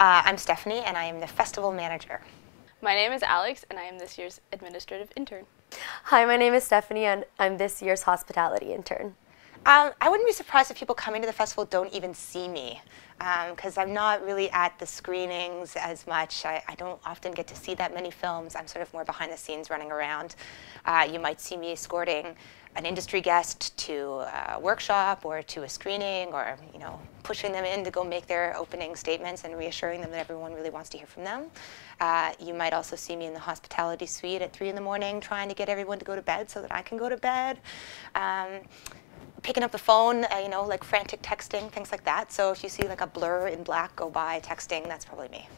I'm Stephanie, and I am the festival manager. My name is Alex, and I am this year's administrative intern. Hi, my name is Stephanie, and I'm this year's hospitality intern. I wouldn't be surprised if people coming to the festival don't even see me, because I'm not really at the screenings as much. I don't often get to see that many films. I'm sort of more behind the scenes running around. You might see me escorting an industry guest to a workshop or to a screening, or pushing them in to go make their opening statements and reassuring them that everyone really wants to hear from them. You might also see me in the hospitality suite at 3 in the morning trying to get everyone to go to bed so that I can go to bed. Picking up the phone, like frantic texting, things like that. So if you see like a blur in black go by texting, that's probably me.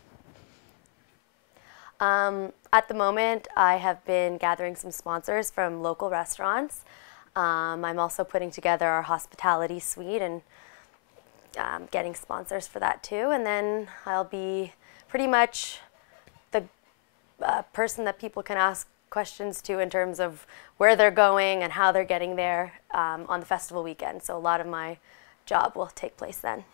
At the moment, I have been gathering some sponsors from local restaurants. I'm also putting together our hospitality suite and getting sponsors for that too. And then I'll be pretty much the person that people can ask questions to in terms of where they're going and how they're getting there on the festival weekend. So a lot of my job will take place then.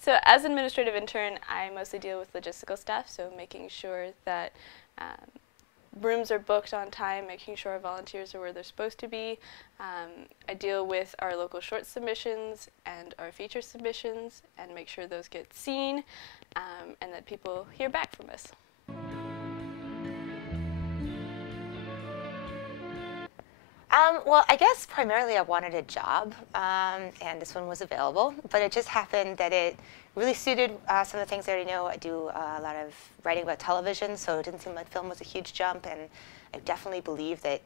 So as administrative intern, I mostly deal with logistical stuff, so making sure that rooms are booked on time, making sure our volunteers are where they're supposed to be. I deal with our local short submissions and our feature submissions and make sure those get seen and that people hear back from us. Well, I guess primarily I wanted a job, and this one was available, but it just happened that it really suited some of the things I already know. I do a lot of writing about television, so it didn't seem like film was a huge jump, and I definitely believe that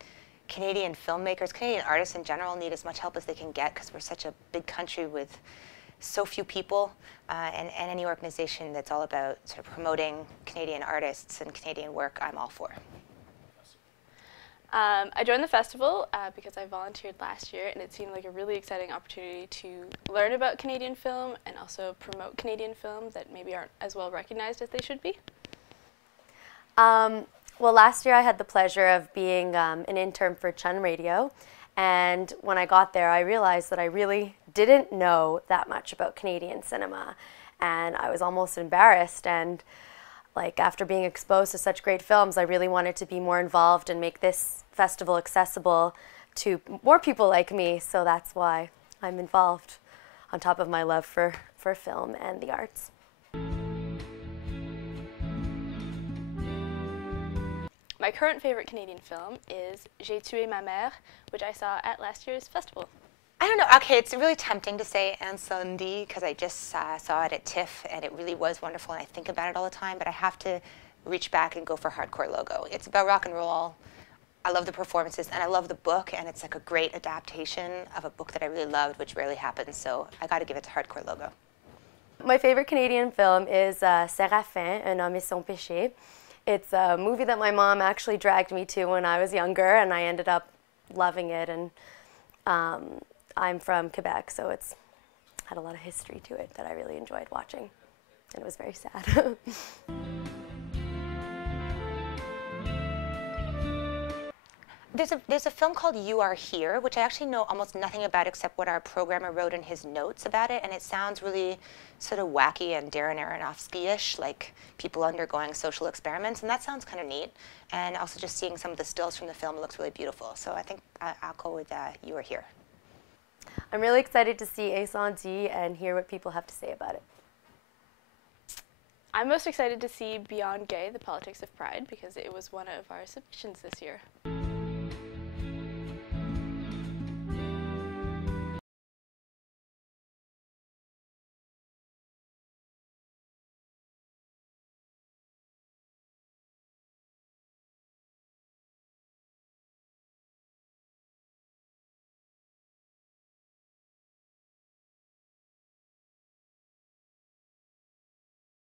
Canadian filmmakers, Canadian artists in general, need as much help as they can get because we're such a big country with so few people, and any organization that's all about sort of promoting Canadian artists and Canadian work, I'm all for. I joined the festival because I volunteered last year, and it seemed like a really exciting opportunity to learn about Canadian film and also promote Canadian film that maybe aren't as well recognized as they should be. Well, last year I had the pleasure of being an intern for Chun Radio, and when I got there I realized that I really didn't know that much about Canadian cinema, and I was almost embarrassed. And like, after being exposed to such great films, I really wanted to be more involved and make this festival accessible to more people like me, so that's why I'm involved, on top of my love for film and the arts. My current favorite Canadian film is J'ai tué ma mère, which I saw at last year's festival. I don't know. Okay, it's really tempting to say Incendie because I just saw it at TIFF and it really was wonderful and I think about it all the time, but I have to reach back and go for Hardcore Logo. It's about rock and roll. I love the performances and I love the book, and it's like a great adaptation of a book that I really loved, which rarely happens, so I got to give it to Hardcore Logo. My favorite Canadian film is Séraphin, Un homme et son péché. It's a movie that my mom actually dragged me to when I was younger, and I ended up loving it. And I'm from Quebec, so it's had a lot of history to it that I really enjoyed watching, and it was very sad. There's a film called You Are Here, which I actually know almost nothing about except what our programmer wrote in his notes about it, and it sounds really sort of wacky and Darren Aronofsky-ish, like people undergoing social experiments, and that sounds kind of neat. And also just seeing some of the stills from the film, it looks really beautiful. So I think I'll go with You Are Here. I'm really excited to see Incendie and hear what people have to say about it. I'm most excited to see Beyond Gay, The Politics of Pride, because it was one of our submissions this year.